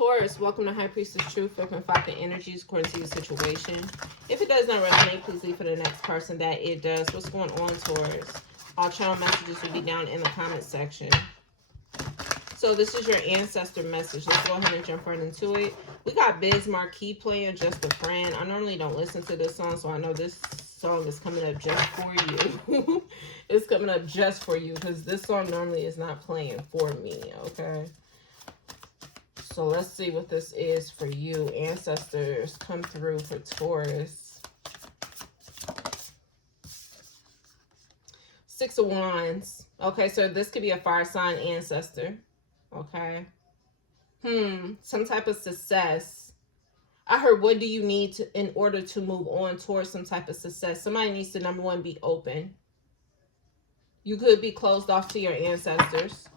Taurus, welcome to High Priestess Truth. Open 5 the energies according to your situation. If it does not resonate, please leave for the next person that it does. What's going on, Taurus? All channel messages will be down in the comment section. So this is your ancestor message. Let's go ahead and jump right into it. We got Biz Marquis playing, Just a Friend. I normally don't listen to this song, so I know this song is coming up just for you. It's coming up just for you because this song normally is not playing for me, okay? So let's see what this is for you. Ancestors, come through for Taurus. 6 of Wands. Okay, so this could be a fire sign ancestor. Okay. Some type of success. I heard, what do you need to in order to move on towards some type of success? Somebody needs to, number one, be open. You could be closed off to your ancestors.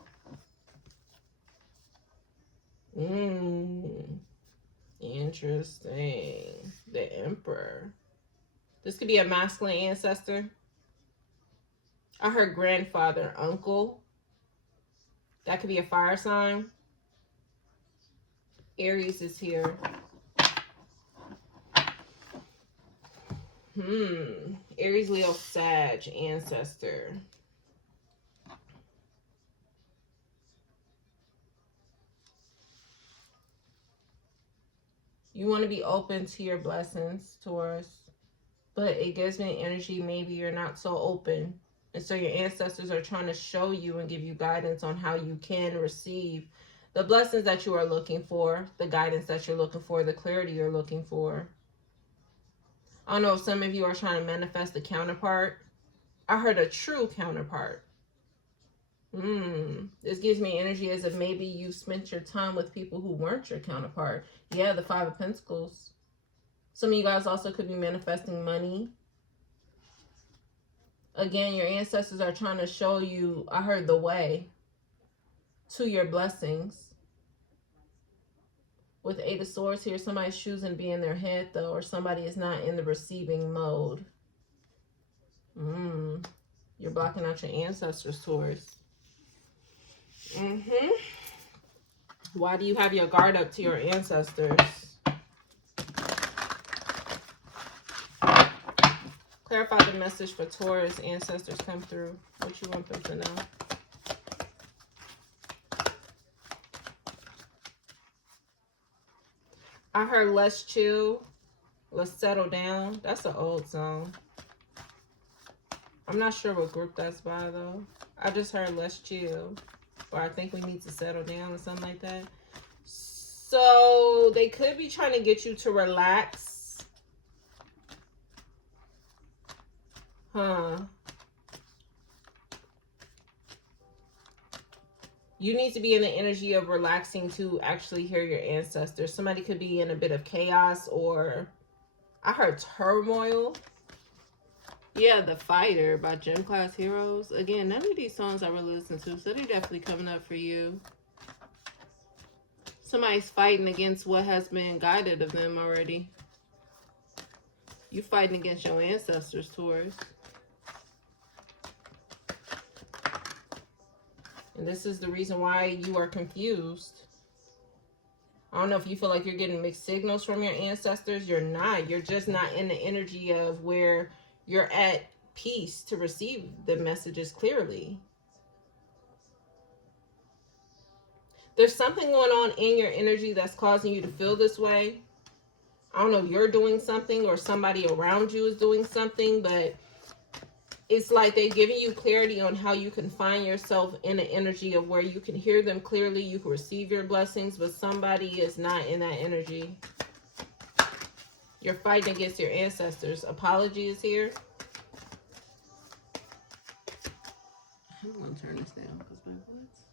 Interesting. The Emperor. This could be a masculine ancestor. I heard grandfather, uncle. That could be a fire sign. Aries is here. Aries, Leo, Sag, ancestor. You want to be open to your blessings, Taurus. But it gives me energy, maybe you're not so open. And so your ancestors are trying to show you and give you guidance on how you can receive the blessings that you are looking for, the guidance that you're looking for, the clarity you're looking for. I don't know if some of you are trying to manifest a counterpart. I heard a true counterpart. This gives me energy as if maybe you spent your time with people who weren't your counterpart. Yeah, the 5 of Pentacles. Some of you guys also could be manifesting money. Again, your ancestors are trying to show you, I heard, the way to your blessings. With 8 of Swords here, somebody's choosing to be in their head, though, or somebody is not in the receiving mode. You're blocking out your ancestors, Taurus. Why do you have your guard up to your ancestors? Clarify the message for Taurus. Ancestors, come through. What you want them to know? I heard let's chill. Let's settle down. That's an old song. I'm not sure what group that's by, though. I just heard let's chill. Or I think we need to settle down or something like that. So they could be trying to get you to relax. You need to be in the energy of relaxing to actually hear your ancestors. Somebody could be in a bit of chaos, or I heard turmoil. Yeah, The Fighter by Gym Class Heroes. Again, none of these songs I really listen to, so they're definitely coming up for you. Somebody's fighting against what has been guided of them already. You fighting against your ancestors, Taurus. And this is the reason why you are confused. I don't know if you feel like you're getting mixed signals from your ancestors. You're not. You're just not in the energy of where you're at peace to receive the messages clearly. There's something going on in your energy that's causing you to feel this way. I don't know if you're doing something or somebody around you is doing something, but it's like they're giving you clarity on how you can find yourself in an energy of where you can hear them clearly, you can receive your blessings, but somebody is not in that energy. You're fighting against your ancestors. Apology is here. I'm going to turn this down because my voice.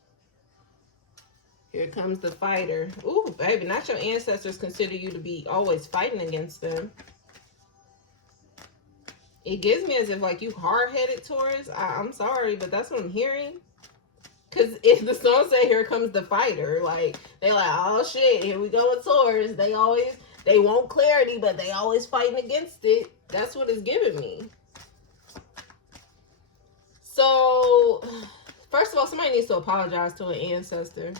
Here comes the Fighter. Ooh, baby, not your ancestors consider you to be always fighting against them. It gives me as if like you hard-headed, Taurus. I'm sorry, but that's what I'm hearing. Because if the song say here comes the Fighter, like they're like, oh shit, here we go with Taurus. They want clarity, but they always fighting against it. That's what it's giving me. So, first of all, somebody needs to apologize to an ancestor.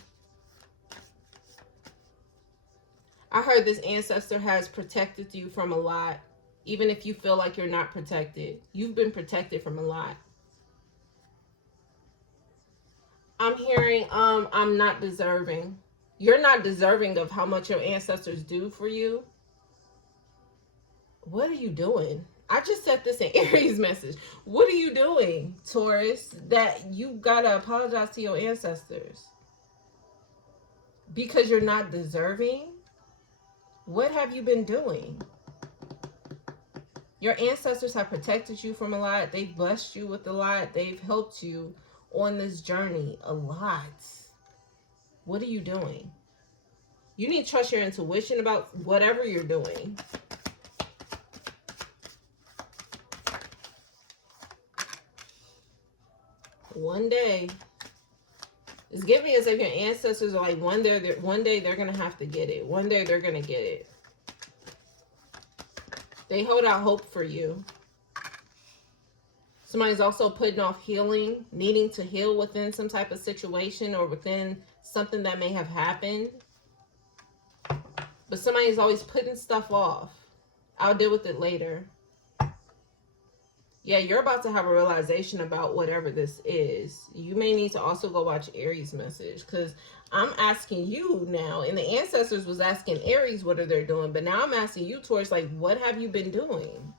I heard this ancestor has protected you from a lot. Even if you feel like you're not protected, you've been protected from a lot. I'm hearing, I'm not deserving. You're not deserving of how much your ancestors do for you. What are you doing? I just said this in Aries message. What are you doing, Taurus, that you gotta apologize to your ancestors? Because you're not deserving? What have you been doing? Your ancestors have protected you from a lot. They've blessed you with a lot. They've helped you on this journey a lot. What are you doing? You need to trust your intuition about whatever you're doing. One day, it's giving as if your ancestors are like, one day they're gonna have to get it. One day they're gonna get it. They hold out hope for you. Somebody's also putting off healing, needing to heal within some type of situation or within something that may have happened. But somebody's always putting stuff off. I'll deal with it later. Yeah, you're about to have a realization about whatever this is. You may need to also go watch Aries message, because I'm asking you now, and the ancestors was asking Aries what are they doing, but now I'm asking you, Taurus, like, what have you been doing?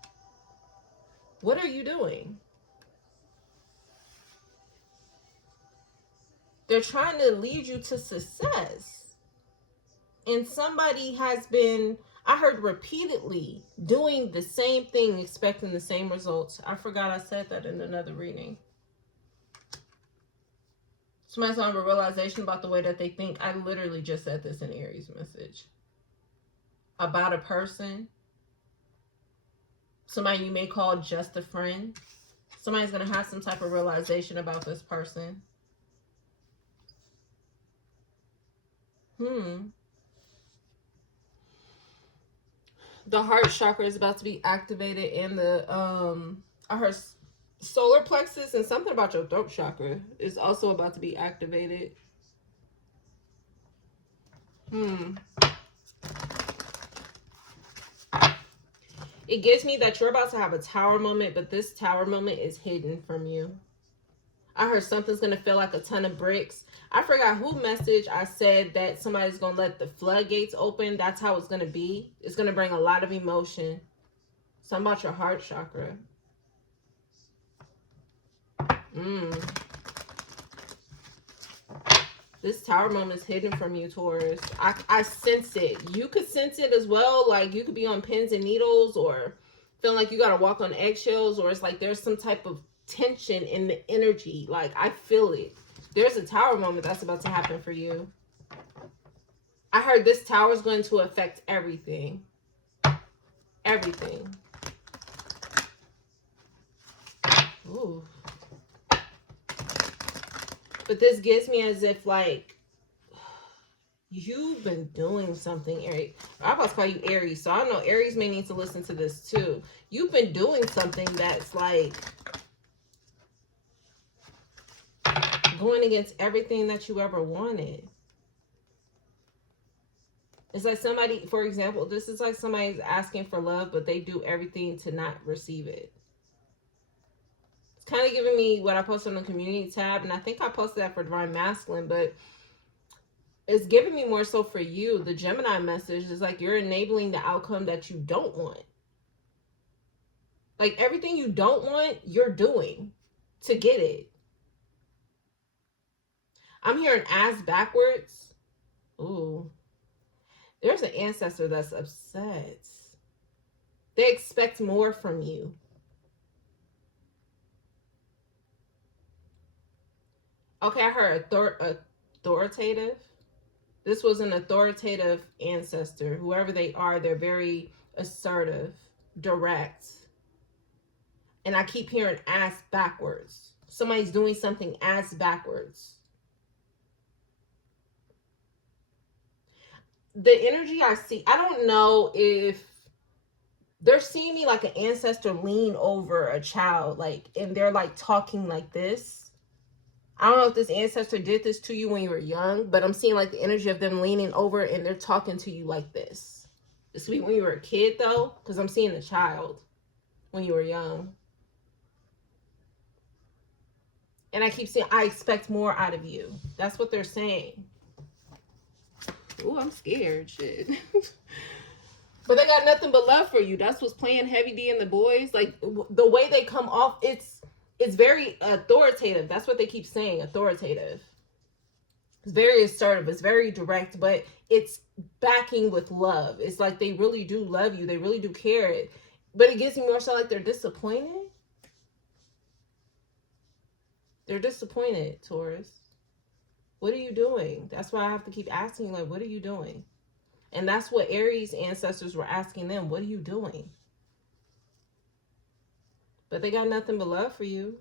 What are you doing? They're trying to lead you to success. And somebody has been, I heard repeatedly, doing the same thing, expecting the same results. I forgot I said that in another reading. Somebody's gonna have a realization about the way that they think. I literally just said this in Aries message. About a person. Somebody you may call just a friend. Somebody's gonna have some type of realization about this person. The heart chakra is about to be activated, and the I heard solar plexus and something about your throat chakra is also about to be activated. It gives me that you're about to have a tower moment, but this tower moment is hidden from you. I heard something's going to feel like a ton of bricks. I forgot who message I said that somebody's going to let the floodgates open. That's how it's going to be. It's going to bring a lot of emotion. Something about your heart chakra. This tower moment is hidden from you, Taurus. I sense it. You could sense it as well. Like, you could be on pins and needles, or feeling like you got to walk on eggshells, or it's like there's some type of tension in the energy. Like, I feel it. There's a tower moment that's about to happen for you. I heard this tower is going to affect everything. Everything. Ooh. But this gives me as if, like, you've been doing something, Aries. I'm about to call you Aries, so I don't know. Aries may need to listen to this too. You've been doing something that's like going against everything that you ever wanted. It's like somebody, for example, this is like somebody's asking for love, but they do everything to not receive it. It's kind of giving me what I posted on the community tab, and I think I posted that for Divine Masculine, but it's giving me more so for you. The Gemini message is like you're enabling the outcome that you don't want. Like, everything you don't want, you're doing to get it. I'm hearing ass backwards. Ooh. There's an ancestor that's upset. They expect more from you. Okay, I heard authoritative. This was an authoritative ancestor. Whoever they are, they're very assertive, direct. And I keep hearing ass backwards. Somebody's doing something ass backwards. The energy I see, I don't know if they're seeing me like an ancestor lean over a child, like, and they're like talking like this. I don't know if this ancestor did this to you when you were young, but I'm seeing like the energy of them leaning over and they're talking to you like this. This could be when you were a kid though, because I'm seeing a child when you were young. And I keep saying, I expect more out of you. That's what they're saying. Ooh, I'm scared. Shit. But they got nothing but love for you. That's what's playing Heavy D and the boys. Like, the way they come off, it's very authoritative. That's what they keep saying, authoritative. It's very assertive. It's very direct, but it's backing with love. It's like they really do love you. They really do care. But it gives me more so like they're disappointed. They're disappointed, Taurus. What are you doing? That's why I have to keep asking, like, what are you doing? And that's what Aries ancestors were asking them. What are you doing? But they got nothing but love for you.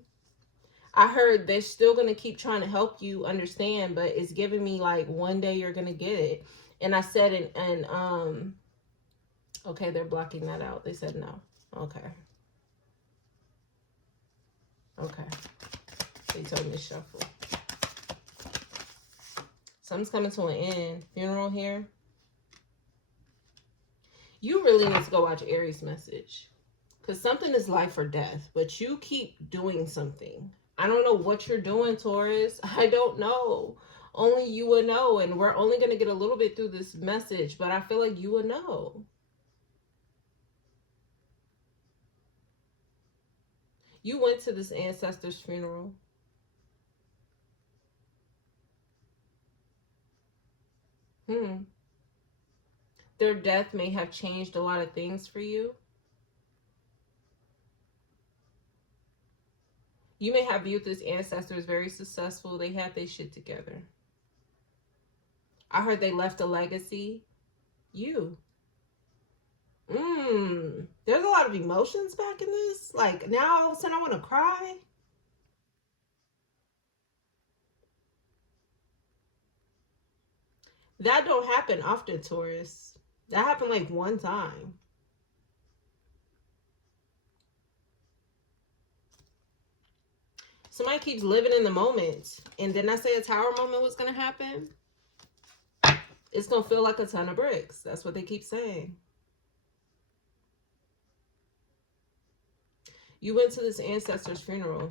I heard they're still going to keep trying to help you understand, but it's giving me like one day you're going to get it. And I said, okay, they're blocking that out. They said no. Okay. Okay. They told me to shuffle. Something's coming to an end. Funeral here. You really need to go watch Aries message. Because something is life or death. But you keep doing something. I don't know what you're doing, Taurus. I don't know. Only you will know. And we're only going to get a little bit through this message. But I feel like you will know. You went to this ancestor's funeral. Their death may have changed a lot of things for you. You may have viewed this ancestor as very successful. They had their shit together. I heard they left a legacy. You. There's a lot of emotions back in this. Like, now all of a sudden I want to cry. That don't happen often, Taurus. That happened like one time. Somebody keeps living in the moment. And didn't I say a tower moment was going to happen? It's going to feel like a ton of bricks. That's what they keep saying. You went to this ancestor's funeral.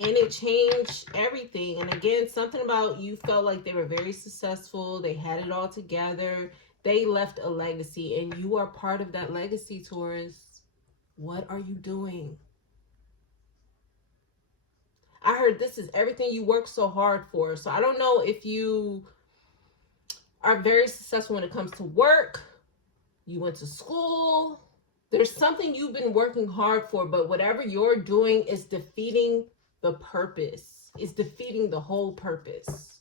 And it changed everything. And again, something about you felt like they were very successful. They had it all together. They left a legacy. And you are part of that legacy, Taurus. What are you doing? I heard this is everything you worked so hard for. So I don't know if you are very successful when it comes to work. You went to school. There's something you've been working hard for. But whatever you're doing is defeating the purpose. Is defeating the whole purpose.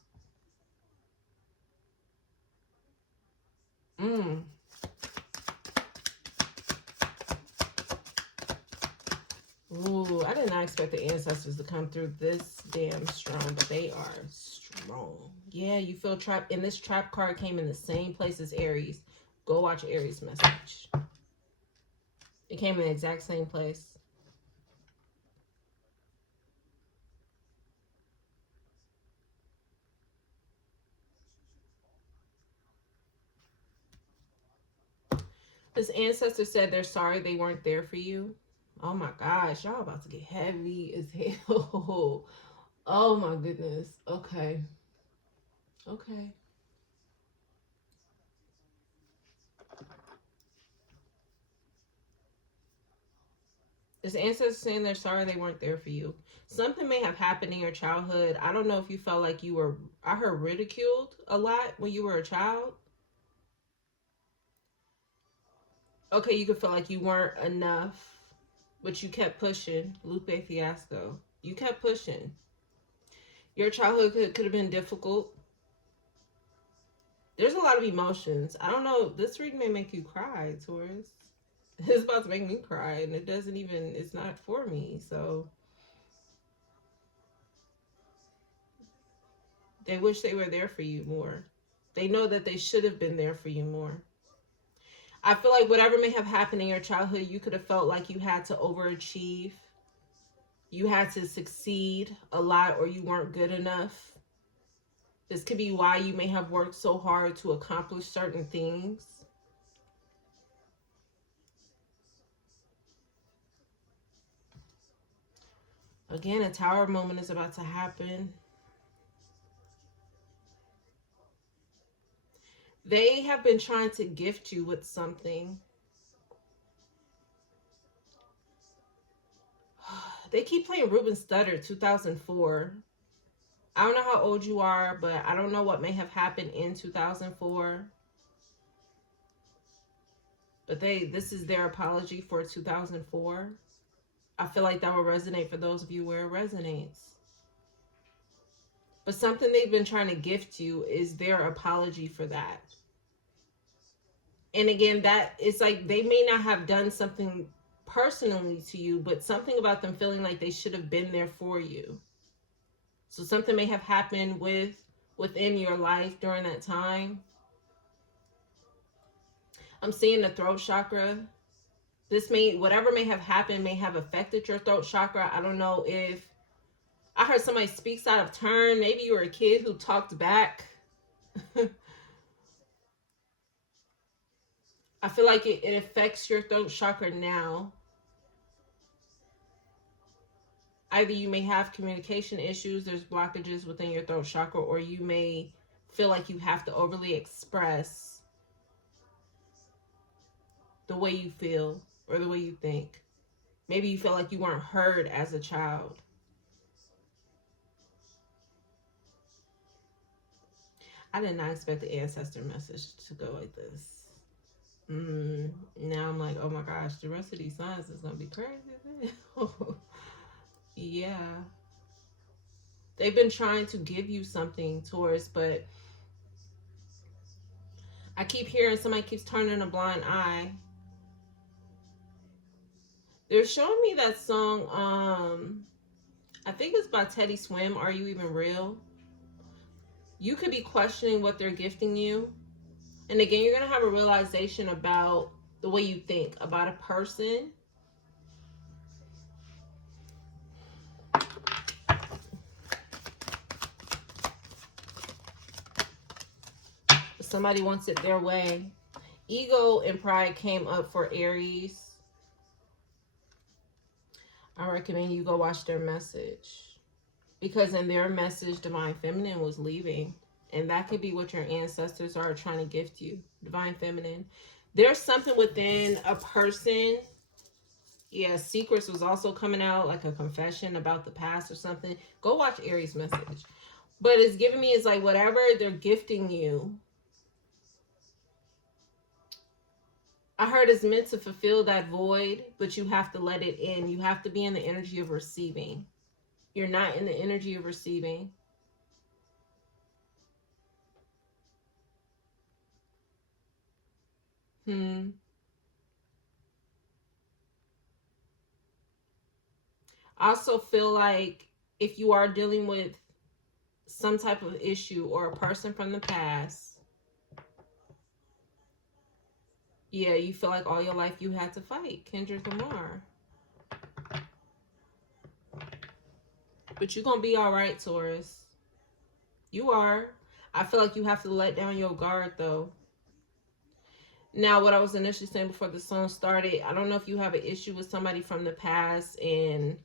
Ooh, I did not expect the ancestors to come through this damn strong, but they are strong. Yeah, you feel trapped. And this trap card came in the same place as Aries. Go watch Aries message. It came in the exact same place. This ancestor said they're sorry they weren't there for you. Oh my gosh, y'all about to get heavy as hell. Oh my goodness. Okay. Okay. This ancestor saying they're sorry they weren't there for you. Something may have happened in your childhood. I don't know if you felt like you were, I heard ridiculed a lot when you were a child. Okay, you could feel like you weren't enough, but you kept pushing. Lupe Fiasco. You kept pushing. Your childhood could have been difficult. There's a lot of emotions. I don't know. This reading may make you cry, Taurus. It's about to make me cry, and it doesn't even, it's not for me. So they wish they were there for you more. They know that they should have been there for you more. I feel like whatever may have happened in your childhood, you could have felt like you had to overachieve. You had to succeed a lot or you weren't good enough. This could be why you may have worked so hard to accomplish certain things. Again, a tower moment is about to happen. They have been trying to gift you with something. They keep playing Ruben Studdard 2004. I don't know how old you are, but I don't know what may have happened in 2004. But this is their apology for 2004. I feel like that will resonate for those of you where it resonates. But something they've been trying to gift you is their apology for that. And again, that it's like they may not have done something personally to you, but something about them feeling like they should have been there for you. So something may have happened within your life during that time. I'm seeing the throat chakra. Whatever may have happened may have affected your throat chakra. I don't know if I heard somebody speaks out of turn. Maybe you were a kid who talked back. I feel like it affects your throat chakra now. Either you may have communication issues, there's blockages within your throat chakra, or you may feel like you have to overly express the way you feel or the way you think. Maybe you feel like you weren't heard as a child. I did not expect the ancestor message to go like this. Now I'm like, oh my gosh, the rest of these signs is going to be crazy. Yeah. They've been trying to give you something, Taurus, but I keep hearing somebody keeps turning a blind eye. They're showing me that song, I think it's by Teddy Swim, Are You Even Real? You could be questioning what they're gifting you. And again, you're going to have a realization about the way you think about a person. Somebody wants it their way. Ego and pride came up for Aries. I recommend you go watch their message. Because in their message, Divine Feminine was leaving. And that could be what your ancestors are trying to gift you. Divine Feminine. There's something within a person. Yeah, secrets was also coming out, like a confession about the past or something. Go watch Aries' message. But it's giving me, it's like whatever they're gifting you, I heard it's meant to fulfill that void, but you have to let it in. You have to be in the energy of receiving. You're not in the energy of receiving. I also feel like if you are dealing with some type of issue or a person from the past, yeah, you feel like all your life you had to fight Kendrick Lamar. But you're going to be all right, Taurus. You are. I feel like you have to let down your guard, though. Now, what I was initially saying before the song started, I don't know if you have an issue with somebody from the past and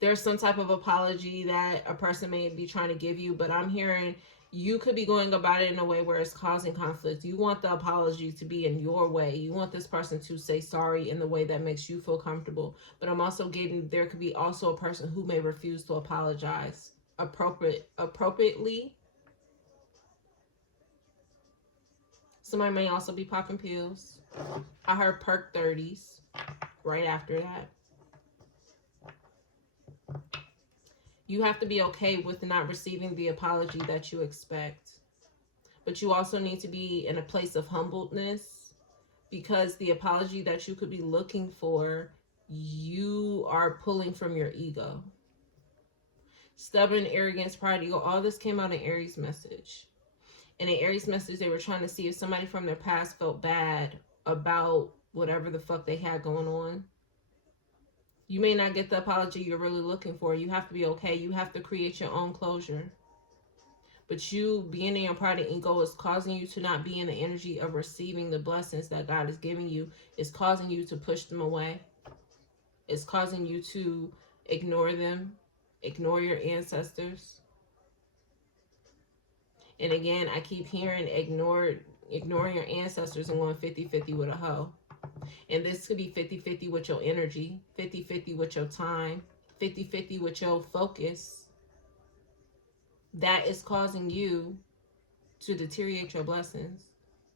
there's some type of apology that a person may be trying to give you, but I'm hearing you could be going about it in a way where it's causing conflict. You want the apology to be in your way. You want this person to say sorry in the way that makes you feel comfortable. But I'm also getting there could be also a person who may refuse to apologize appropriately. Somebody may also be popping pills. I heard perk 30s right after that. You have to be okay with not receiving the apology that you expect. But you also need to be in a place of humbleness, because the apology that you could be looking for, you are pulling from your ego. Stubborn, arrogance, pride, ego, all this came out in Aries' message. In the Aries message, they were trying to see if somebody from their past felt bad about whatever the fuck they had going on. You may not get the apology you're really looking for. You have to be okay. You have to create your own closure. But you being in your pride and ego is causing you to not be in the energy of receiving the blessings that God is giving you. It's causing you to push them away. It's causing you to ignore them, ignore your ancestors. And again, I keep hearing ignoring your ancestors and going 50-50 with a hoe. And this could be 50-50 with your energy, 50-50 with your time, 50-50 with your focus. That is causing you to deteriorate your blessings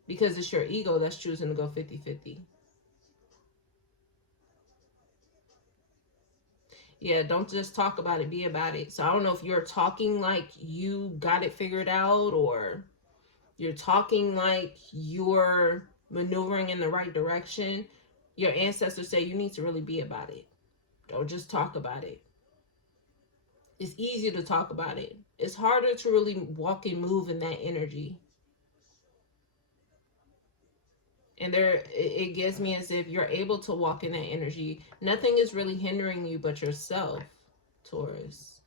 because it's your ego that's choosing to go 50-50. Yeah, don't just talk about it, be about it. So I don't know if you're talking like you got it figured out, or you're talking like you're maneuvering in the right direction. Your ancestors say you need to really be about it. Don't just talk about it. It's easier to talk about it. It's harder to really walk and move in that energy. And it gives me as if you're able to walk in that energy. Nothing is really hindering you but yourself, Taurus.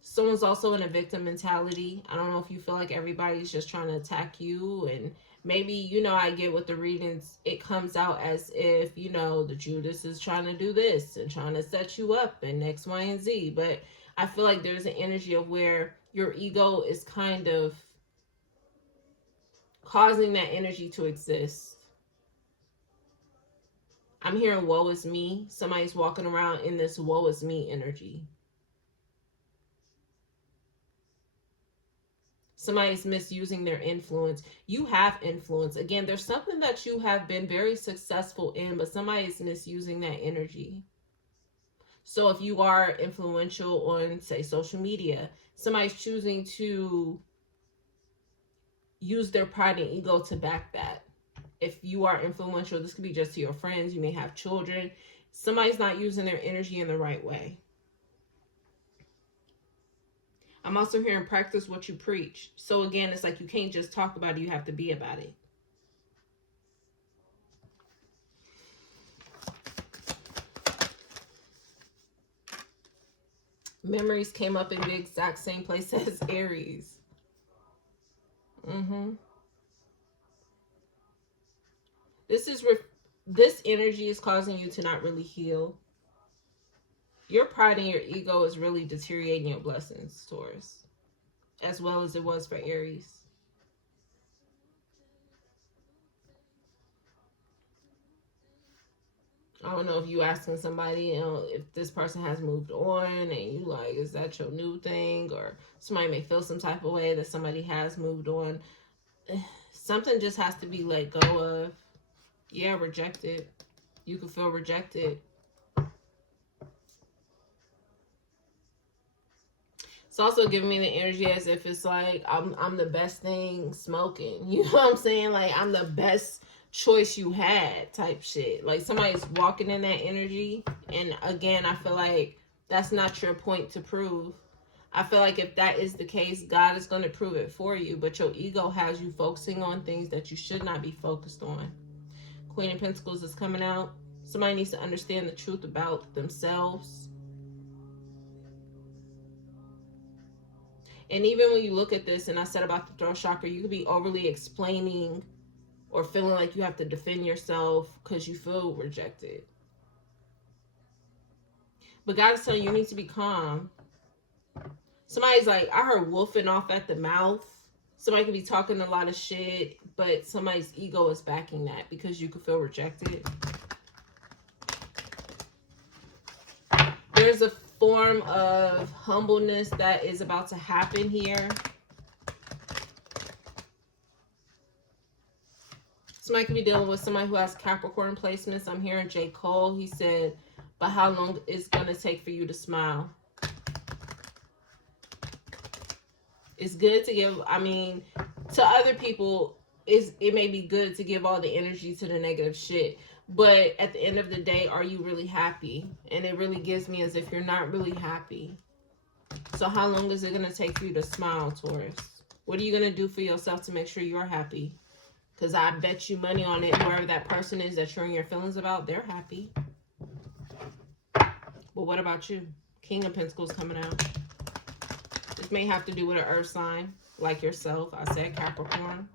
Someone's also in a victim mentality. I don't know if you feel like everybody's just trying to attack you, and maybe, you know, I get with the readings, it comes out as if, you know, the Judas is trying to do this and trying to set you up and X, Y, and Z. But I feel like there's an energy of where your ego is kind of causing that energy to exist. I'm hearing woe is me. Somebody's walking around in this woe is me energy. Somebody's misusing their influence. You have influence. Again, there's something that you have been very successful in, but somebody's misusing that energy. So if you are influential on, say, social media, somebody's choosing to use their pride and ego to back that. If you are influential, this could be just to your friends. You may have children. Somebody's not using their energy in the right way. I'm also hearing practice what you preach. So again, it's like you can't just talk about it. You have to be about it. Memories came up in the exact same place as Aries. This energy is causing you to not really heal. Your pride and your ego is really deteriorating your blessings, Taurus, as well as it was for Aries. I don't know if you asking somebody, you know, if this person has moved on and you like, is that your new thing? Or somebody may feel some type of way that somebody has moved on. Something just has to be let go of. Yeah, rejected. You can feel rejected. It's also giving me the energy as if it's like I'm the best thing smoking. You know what I'm saying? Like I'm the best choice you had type shit. Like somebody's walking in that energy. And again, I feel like that's not your point to prove. I feel like if that is the case, God is going to prove it for you. But your ego has you focusing on things that you should not be focused on. Queen of Pentacles is coming out. Somebody needs to understand the truth about themselves. And even when you look at this, and I said about the throat chakra, you could be overly explaining or feeling like you have to defend yourself because you feel rejected. But God is telling you, you need to be calm. Somebody's like, I heard wolfing off at the mouth. Somebody could be talking a lot of shit, but somebody's ego is backing that because you could feel rejected. There's a form of humbleness that is about to happen here. Somebody could be dealing with somebody who has Capricorn placements. I'm hearing J. Cole. He said, but how long is it going to take for you to smile? It's good to give, I mean, to other people, it may be good to give all the energy to the negative shit. But at the end of the day, are you really happy? And it really gives me as if you're not really happy. So how long is it going to take for you to smile, Taurus? What are you going to do for yourself to make sure you're happy? Because I bet you money on it, whoever that person is that you're in your feelings about, they're happy. But what about you? King of Pentacles coming out. This may have to do with an earth sign, like yourself. I said Capricorn.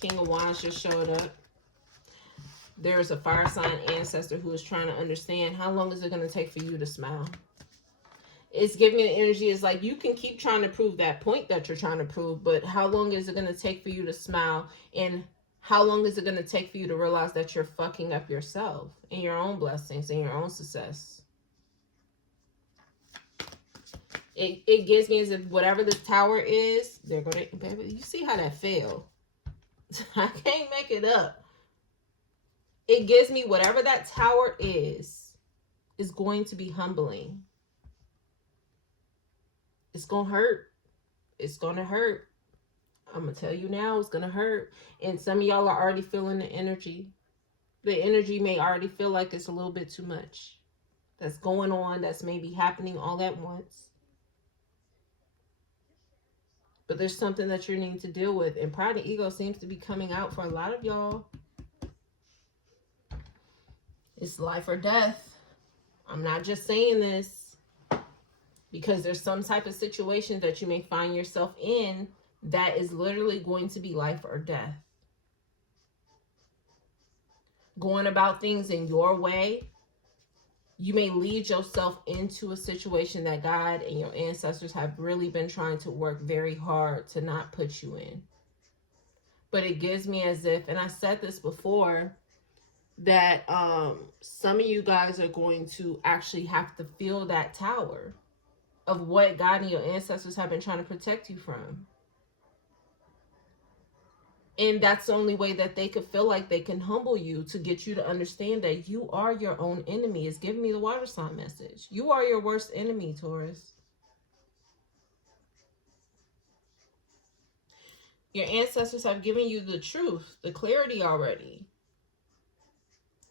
King of Wands just showed up. There's a fire sign ancestor who is trying to understand how long is it going to take for you to smile. It's giving me the energy. It's like you can keep trying to prove that point that you're trying to prove, but how long is it going to take for you to smile? And how long is it going to take for you to realize that you're fucking up yourself and your own blessings and your own success? It gives me as if whatever this tower is, they're going to, baby, you see how that fell? I can't make it up. It gives me whatever that tower is going to be humbling. It's going to hurt. It's going to hurt. I'm going to tell you now, it's going to hurt. And some of y'all are already feeling the energy. The energy may already feel like it's a little bit too much. That's going on. That's maybe happening all at once. But there's something that you're needing to deal with. And pride and ego seems to be coming out for a lot of y'all. It's life or death. I'm not just saying this because there's some type of situation that you may find yourself in that is literally going to be life or death. Going about things in your way, you may lead yourself into a situation that God and your ancestors have really been trying to work very hard to not put you in. But it gives me as if, and I said this before, that some of you guys are going to actually have to feel that tower of what God and your ancestors have been trying to protect you from. And that's the only way that they could feel like they can humble you, to get you to understand that you are your own enemy. It's giving me the water sign message. You are your worst enemy, Taurus. Your ancestors have given you the truth, the clarity already.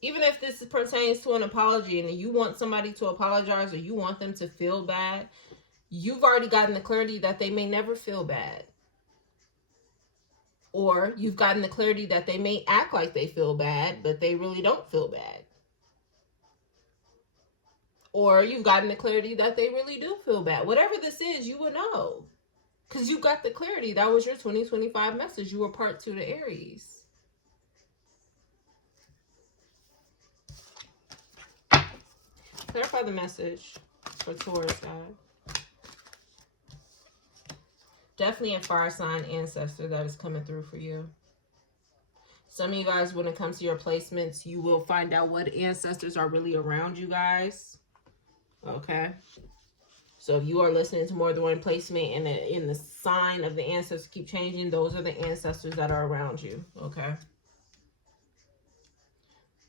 Even if this pertains to an apology and you want somebody to apologize or you want them to feel bad, you've already gotten the clarity that they may never feel bad. Or you've gotten the clarity that they may act like they feel bad, but they really don't feel bad. Or you've gotten the clarity that they really do feel bad. Whatever this is, you will know. Because you got the clarity. That was your 2025 message. You were part 2 to Aries. Clarify the message for Taurus, guys. Definitely a fire sign ancestor that is coming through for you. Some of you guys, when it comes to your placements, you will find out what ancestors are really around you guys. Okay. So if you are listening to more than one placement and in the sign of the ancestors keep changing, those are the ancestors that are around you. Okay.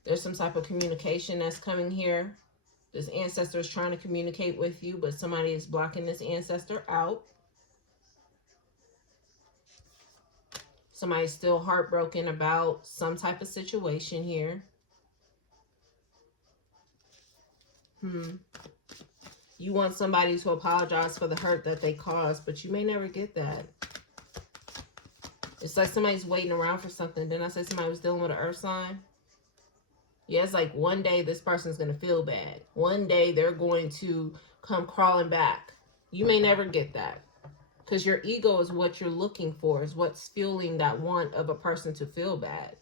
There's some type of communication that's coming here. This ancestor is trying to communicate with you, but somebody is blocking this ancestor out. Somebody's still heartbroken about some type of situation here. You want somebody to apologize for the hurt that they caused, but you may never get that. It's like somebody's waiting around for something. Didn't I say somebody was dealing with an earth sign? Yeah, it's like one day this person's going to feel bad. One day they're going to come crawling back. You may never get that. Because your ego is what you're looking for, is what's fueling that want of a person to feel bad.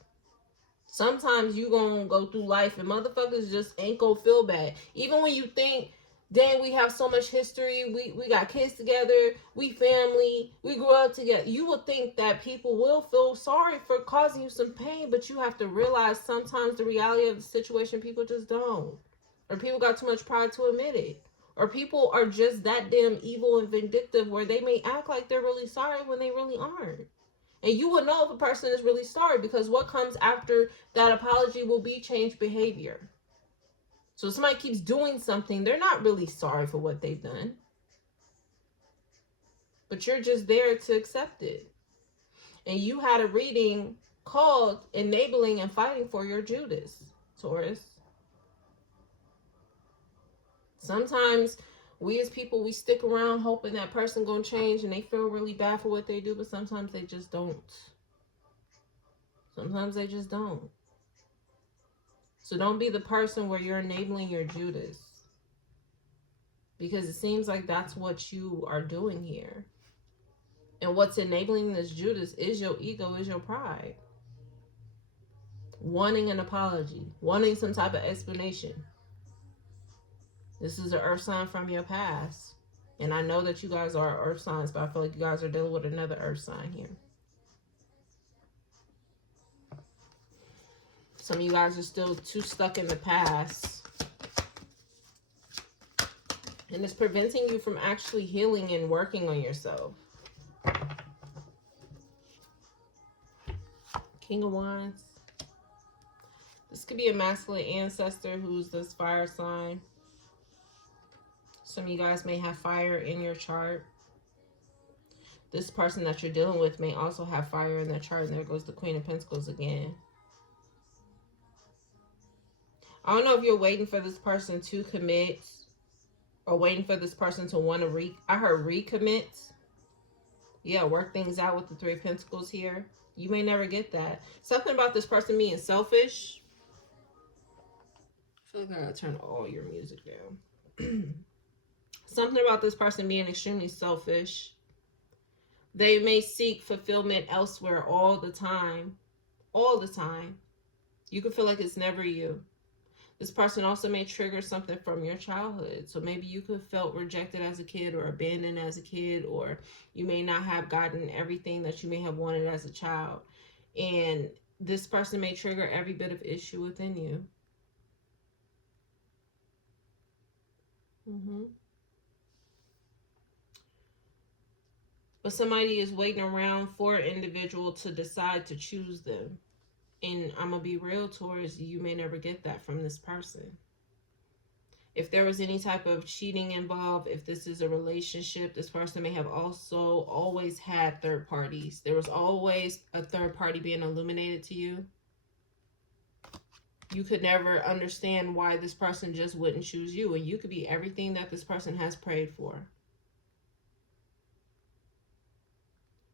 Sometimes you gonna go through life and motherfuckers just ain't gonna feel bad. Even when you think, dang, we have so much history, we got kids together, we family, we grew up together. You will think that people will feel sorry for causing you some pain, but you have to realize sometimes the reality of the situation, people just don't. Or people got too much pride to admit it. Or people are just that damn evil and vindictive where they may act like they're really sorry when they really aren't. And you will know if a person is really sorry, because what comes after that apology will be changed behavior. So if somebody keeps doing something, they're not really sorry for what they've done. But you're just there to accept it. And you had a reading called Enabling and Fighting for Your Judas, Taurus. Sometimes We as people, we stick around hoping that person gonna change, and they feel really bad for what they do, but sometimes they just don't. Sometimes they just don't. So don't be the person where you're enabling your Judas, because it seems like that's what you are doing here. And what's enabling this Judas is your ego, is your pride. Wanting an apology, wanting some type of explanation. This is an earth sign from your past. And I know that you guys are earth signs, but I feel like you guys are dealing with another earth sign here. Some of you guys are still too stuck in the past. And it's preventing you from actually healing and working on yourself. King of Wands. This could be a masculine ancestor who's this fire sign. Some of you guys may have fire in your chart. This person that you're dealing with may also have fire in their chart. And there goes the Queen of Pentacles again. I don't know if you're waiting for this person to commit or waiting for this person to want to I heard recommit. Yeah, work things out with the Three of Pentacles here. You may never get that. Something about this person being selfish. I feel like I gotta turn all your music down. Something about this person being extremely selfish. They may seek fulfillment elsewhere all the time. All the time. You can feel like it's never you. This person also may trigger something from your childhood. So maybe you could have felt rejected as a kid or abandoned as a kid, or you may not have gotten everything that you may have wanted as a child. And this person may trigger every bit of issue within you. But somebody is waiting around for an individual to decide to choose them. And I'm going to be real, Taurus, you may never get that from this person. If there was any type of cheating involved, if this is a relationship, this person may have also always had third parties. There was always a third party being illuminated to you. You could never understand why this person just wouldn't choose you. And you could be everything that this person has prayed for.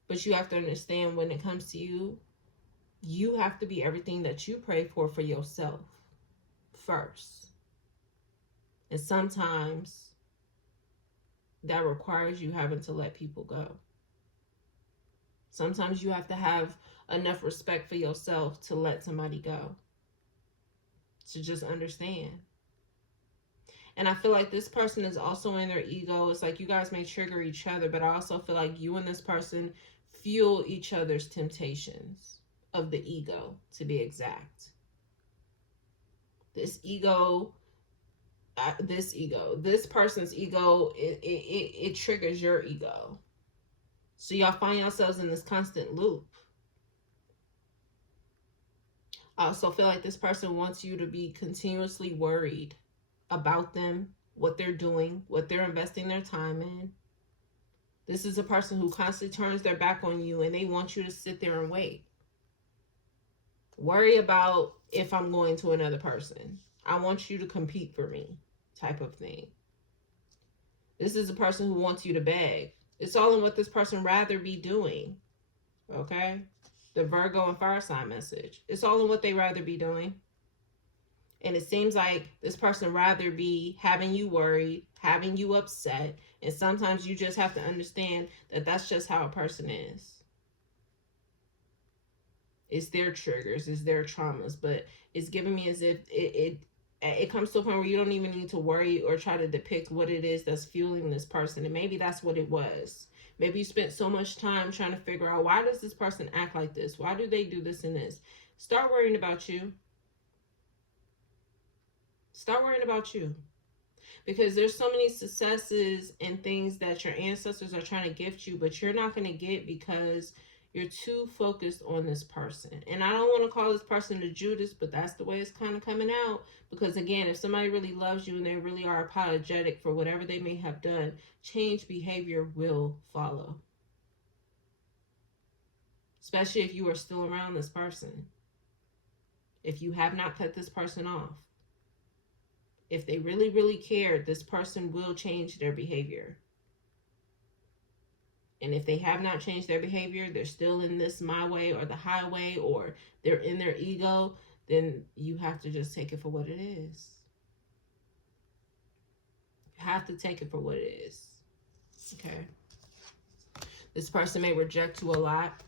But you have to understand, when it comes to you, you have to be everything that you pray for yourself first. And sometimes that requires you having to let people go. Sometimes you have to have enough respect for yourself to let somebody go. To just understand. And I feel like this person is also in their ego. It's like you guys may trigger each other, but I also feel like you and this person fuel each other's temptations of the ego, to be exact. This person's ego, it triggers your ego. So y'all find yourselves in this constant loop. I also feel like this person wants you to be continuously worried about them, what they're doing, what they're investing their time in. This is a person who constantly turns their back on you, and they want you to sit there and wait. Worry about if I'm going to another person. I want you to compete for me, type of thing. This is a person who wants you to beg. It's all in what this person rather be doing. Okay? The Virgo and fire sign message. It's all in what they rather be doing. And it seems like this person rather be having you worried, having you upset. And sometimes you just have to understand that that's just how a person is. It's their triggers, it's their traumas. But it's giving me as if it comes to a point where you don't even need to worry or try to depict what it is that's fueling this person. And maybe that's what it was. Maybe you spent so much time trying to figure out, why does this person act like this? Why do they do this and this? Start worrying about you. Start worrying about you. Because there's so many successes and things that your ancestors are trying to gift you, but you're not going to get because you're too focused on this person. And I don't want to call this person a Judas, but that's the way it's kind of coming out. Because again, if somebody really loves you and they really are apologetic for whatever they may have done, change behavior will follow. Especially if you are still around this person. If you have not cut this person off. If they really, really care, this person will change their behavior. And if they have not changed their behavior, they're still in this my way or the highway, or they're in their ego, then you have to just take it for what it is. You have to take it for what it is. Okay? This person may reject you a lot.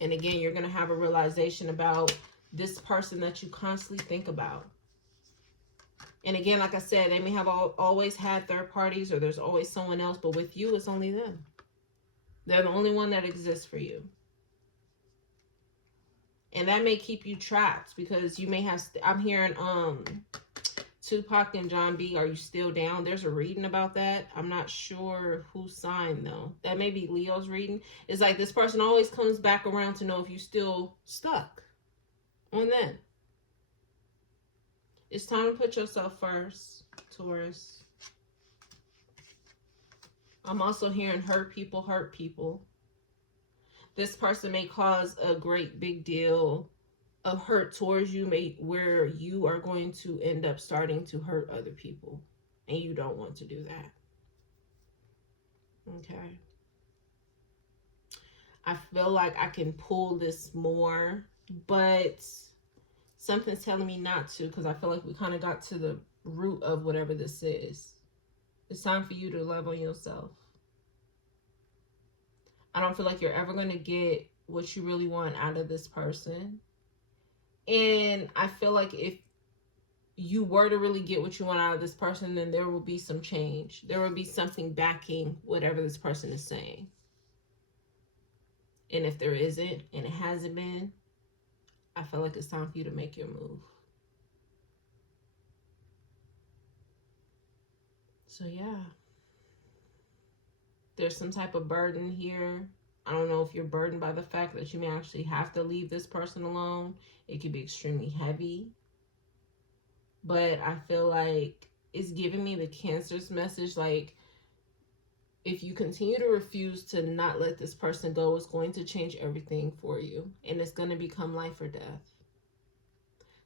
And again, you're going to have a realization about this person that you constantly think about. And again, like I said, they may have always had third parties, or there's always someone else, but with you, it's only them. They're the only one that exists for you. And that may keep you trapped, because you may have, I'm hearing Tupac and John B, are you still down? There's a reading about that. I'm not sure whose sign though. That may be Leo's reading. It's like this person always comes back around to know if you still stuck on them. It's time to put yourself first, Taurus. I'm also hearing hurt people hurt people. This person may cause a great big deal of hurt towards you, where you are going to end up starting to hurt other people. And you don't want to do that. Okay. I feel like I can pull this more, but something's telling me not to, because I feel like we kind of got to the root of whatever this is. It's time for you to love on yourself. I don't feel like you're ever going to get what you really want out of this person. And I feel like if you were to really get what you want out of this person, then there will be some change. There will be something backing whatever this person is saying. And if there isn't, and it hasn't been, I feel like it's time for you to make your move. So yeah. There's some type of burden here. I don't know if you're burdened by the fact that you may actually have to leave this person alone. It could be extremely heavy. But I feel like it's giving me the Cancer's message, like, if you continue to refuse to not let this person go, it's going to change everything for you. And it's going to become life or death.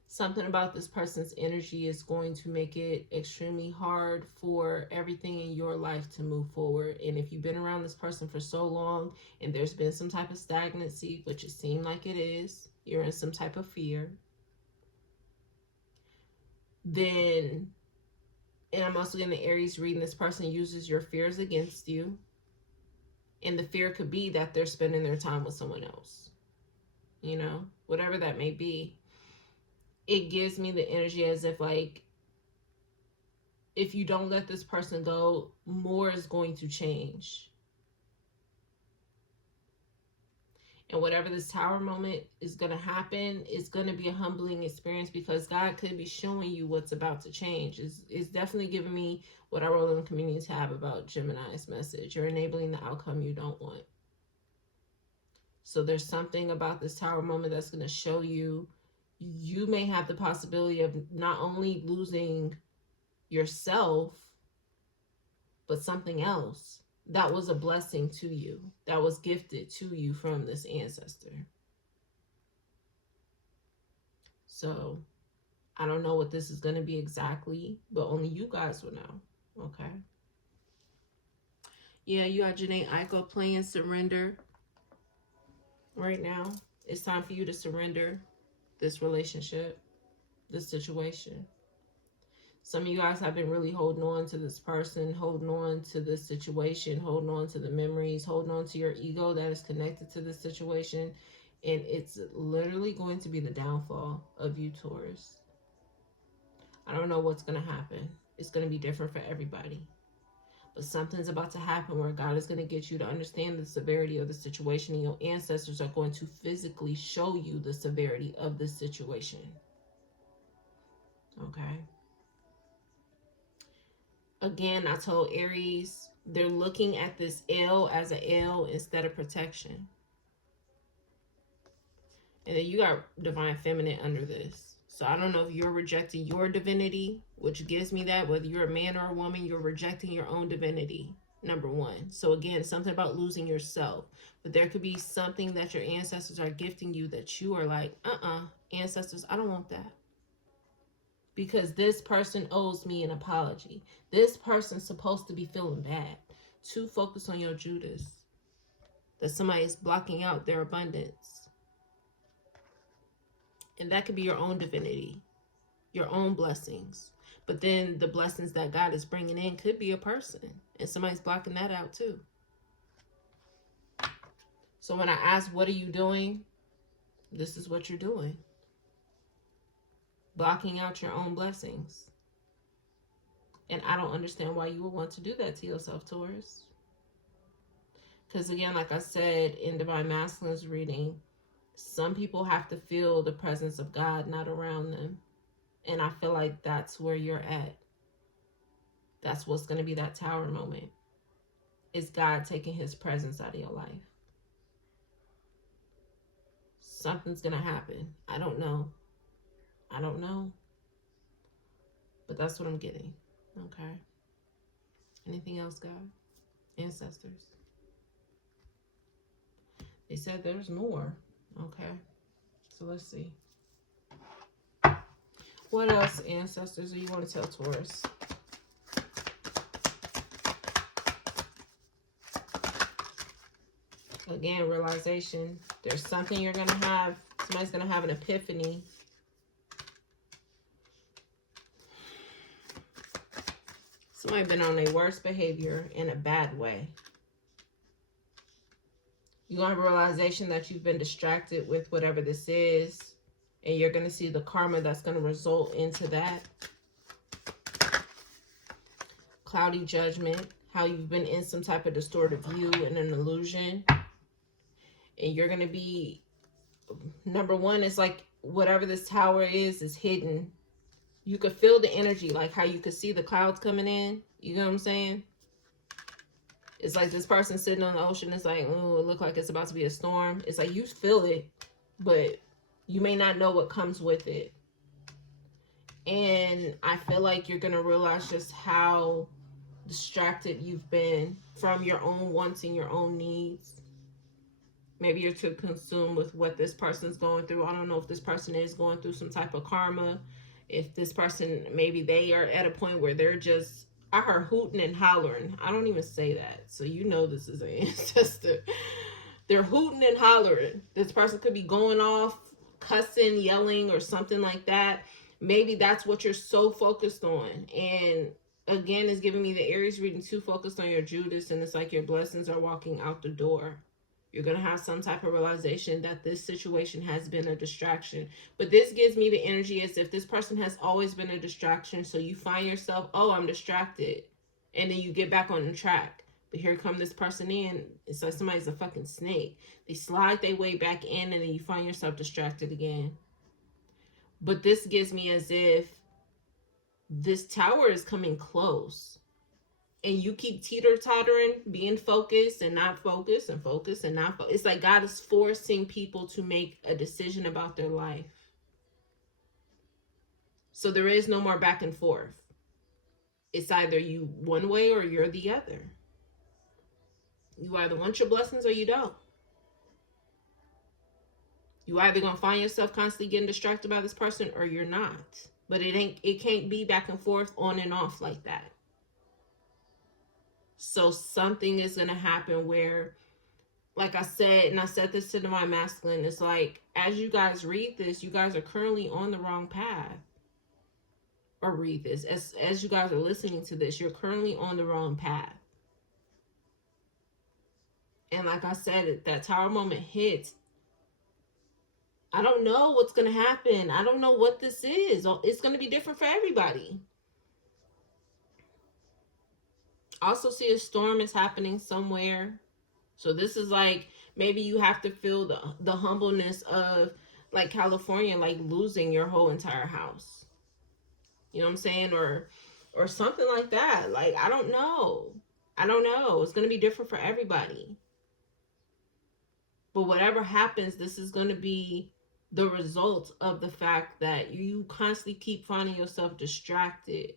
Something about this person's energy is going to make it extremely hard for everything in your life to move forward. And if you've been around this person for so long and there's been some type of stagnancy, which it seems like it is, you're in some type of fear, then, and I'm also getting the Aries reading, this person uses your fears against you. And the fear could be that they're spending their time with someone else. You know, whatever that may be. It gives me the energy as if, like, if you don't let this person go, more is going to change. And whatever this Tower moment is going to happen, it's going to be a humbling experience, because God could be showing you what's about to change. It's definitely giving me what I roll in the community tab about Gemini's message. You're enabling the outcome you don't want. So there's something about this Tower moment that's going to show you, you may have the possibility of not only losing yourself, but something else that was a blessing to you, that was gifted to you from this ancestor. So I don't know what this is going to be exactly, but only you guys will know. Okay. Yeah, you got Janae Aiko playing Surrender right now. It's time for you to surrender this relationship, this situation. Some of you guys have been really holding on to this person, holding on to this situation, holding on to the memories, holding on to your ego that is connected to this situation. And it's literally going to be the downfall of you, Taurus. I don't know what's going to happen. It's going to be different for everybody. But something's about to happen where God is going to get you to understand the severity of the situation. And your ancestors are going to physically show you the severity of this situation. Okay. Again, I told Aries, they're looking at this L as an L instead of protection. And then you got divine feminine under this. So I don't know if you're rejecting your divinity, which gives me that, whether you're a man or a woman, you're rejecting your own divinity, number one. So again, something about losing yourself. But there could be something that your ancestors are gifting you that you are like, ancestors, I don't want that. because this person owes me an apology. This person's supposed to be feeling bad. Too focused on your Judas, that somebody is blocking out their abundance. And that could be your own divinity, your own blessings. But then the blessings that God is bringing in could be a person, and somebody's blocking that out too. So when I ask, what are you doing? This is what you're doing. Blocking out your own blessings. And I don't understand why you would want to do that to yourself, Taurus. Because again, like I said in Divine Masculine's reading, some people have to feel the presence of God not around them. And I feel like that's where you're at. That's what's going to be that tower moment. Is God taking his presence out of your life. Something's going to happen. I don't know. But that's what I'm getting. Okay. Anything else, God? Ancestors. They said there's more. Okay. So let's see. What else, ancestors, do you want to tell Taurus? Again, realization. There's something you're going to have. Somebody's going to have an epiphany. Somebody been on their worst behavior in a bad way. You're going to have a realization that you've been distracted with whatever this is. And you're going to see the karma that's going to result into that. Cloudy judgment. How you've been in some type of distorted view and an illusion. And you're going to be, number one, it's like whatever this tower is hidden. You could feel the energy, like how you could see the clouds coming in. You know what I'm saying? It's like this person sitting on the ocean. It's like, oh, it looks like it's about to be a storm. It's like you feel it, but you may not know what comes with it. And I feel like you're going to realize just how distracted you've been from your own wants and your own needs. Maybe you're too consumed with what this person's going through. I don't know if this person is going through some type of karma. If this person, maybe they are at a point where they're just, I heard hooting and hollering. I don't even say that. So you know this is an ancestor. They're hooting and hollering. This person could be going off, cussing, yelling, or something like that. Maybe that's what you're so focused on. And again, it's giving me the Aries reading, too focused on your Judas. And it's like your blessings are walking out the door. You're going to have some type of realization that this situation has been a distraction. But this gives me the energy as if this person has always been a distraction. So you find yourself, oh, I'm distracted. And then you get back on the track. But here come this person in. It's like somebody's a fucking snake. They slide their way back in and then you find yourself distracted again. But this gives me as if this tower is coming close. And you keep teeter-tottering, being focused and not focused and focused and not focused. It's like God is forcing people to make a decision about their life. So there is no more back and forth. It's either you one way or you're the other. You either want your blessings or you don't. You either going to find yourself constantly getting distracted by this person or you're not. But it can't be back and forth, on and off like that. So something is going to happen where, like I said, and I said this to Divine Masculine, it's like, as you guys read this, you guys are currently on the wrong path. Or read this. As you guys are listening to this, you're currently on the wrong path. And like I said, that tower moment hits. I don't know what's going to happen. I don't know what this is. It's going to be different for everybody. Also see a storm is happening somewhere. So this is like, maybe you have to feel the humbleness of like California, like losing your whole entire house. You know what I'm saying? Or something like that. Like, I don't know. It's going to be different for everybody. But whatever happens, this is going to be the result of the fact that you constantly keep finding yourself distracted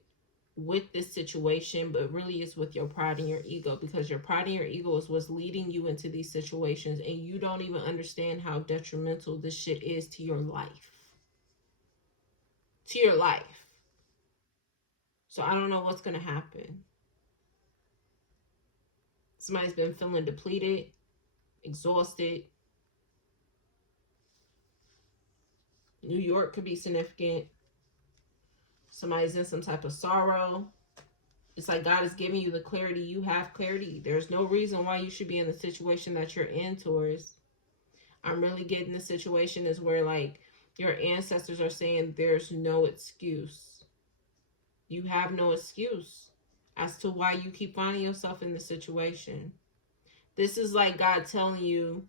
with this situation, but really it's with your pride and your ego, because your pride and your ego is what's leading you into these situations, and you don't even understand how detrimental this shit is to your life. So I don't know what's going to happen. Somebody's been feeling depleted, exhausted. New York could be significant. Somebody's in some type of sorrow. It's like God is giving you the clarity. You have clarity. There's no reason why you should be in the situation that you're in, Taurus. I'm really getting the situation is where, like, your ancestors are saying there's no excuse. You have no excuse as to why you keep finding yourself in this situation. This is like God telling you,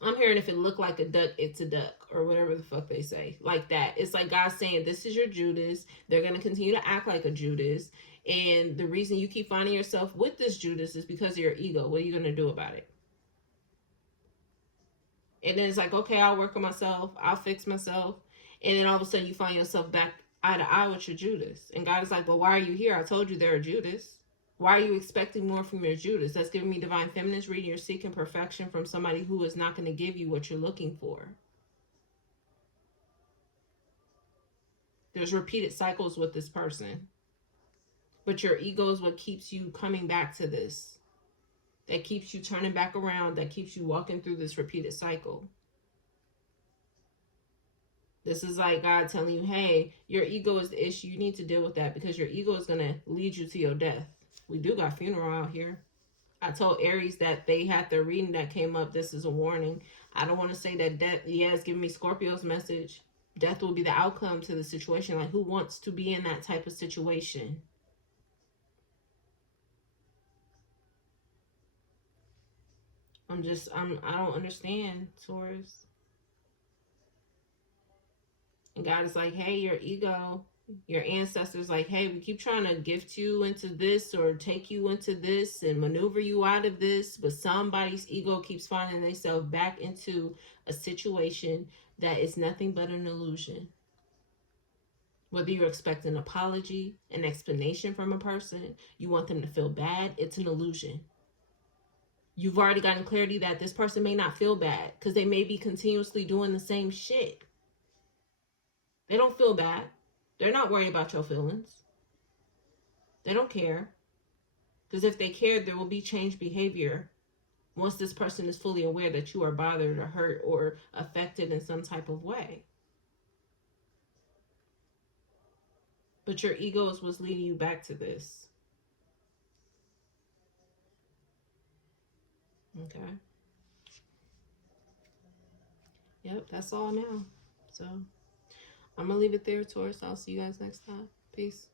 I'm hearing if it looked like a duck, it's a duck, or whatever the fuck they say. Like that. It's like God saying, this is your Judas. They're going to continue to act like a Judas. And the reason you keep finding yourself with this Judas is because of your ego. What are you going to do about it? And then it's like, okay, I'll work on myself. I'll fix myself. And then all of a sudden you find yourself back eye to eye with your Judas. And God is like, well, why are you here? I told you they're a Judas. Why are you expecting more from your Judas? That's giving me divine feminines reading. You're seeking perfection from somebody who is not going to give you what you're looking for. There's repeated cycles with this person. But your ego is what keeps you coming back to this. That keeps you turning back around. That keeps you walking through this repeated cycle. This is like God telling you, hey, your ego is the issue. You need to deal with that because your ego is going to lead you to your death. We do got funeral out here. I told Aries that they had their reading that came up. This is a warning. I don't want to say that death, yeah, it's giving me Scorpio's message. Death will be the outcome to the situation. Like, who wants to be in that type of situation? I don't understand, Taurus. And God is like, hey, your ego, your ancestors, like, hey, we keep trying to gift you into this or take you into this and maneuver you out of this, but somebody's ego keeps finding themselves back into a situation that is nothing but an illusion. Whether you expect an apology, an explanation from a person, you want them to feel bad, it's an illusion. You've already gotten clarity that this person may not feel bad because they may be continuously doing the same shit. They don't feel bad. They're not worried about your feelings. They don't care. Because if they cared, there will be changed behavior once this person is fully aware that you are bothered or hurt or affected in some type of way. But your ego is what's leading you back to this. Okay. Yep, that's all now. So I'm going to leave it there, Taurus. I'll see you guys next time. Peace.